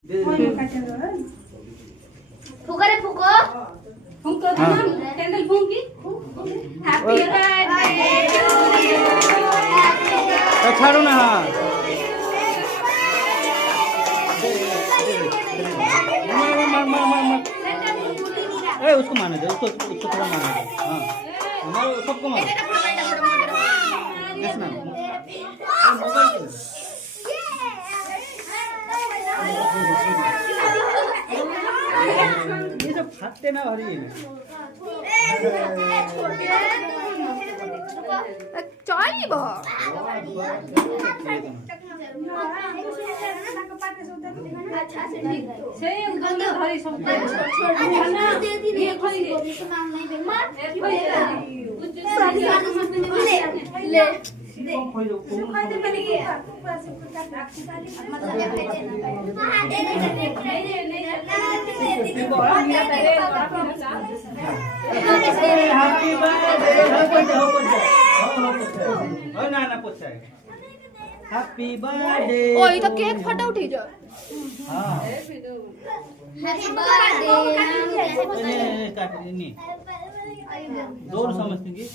फुको रे फुको फुको ना candle फूंकी happy birthday छाड़ो ना। हाँ मार मार मार मार। ए उसको मारने दे, उसको उसको थोड़ा मारने दे। हाँ मारो, सबको मारो। देखना मोबाइल ये सब खाते ना हरी चलिब हैप्पी बर्थडे। ओ ये तो केक फटा उठी जा हाँ हैप्पी बर्थडे काट नहीं दोनों समझते हैं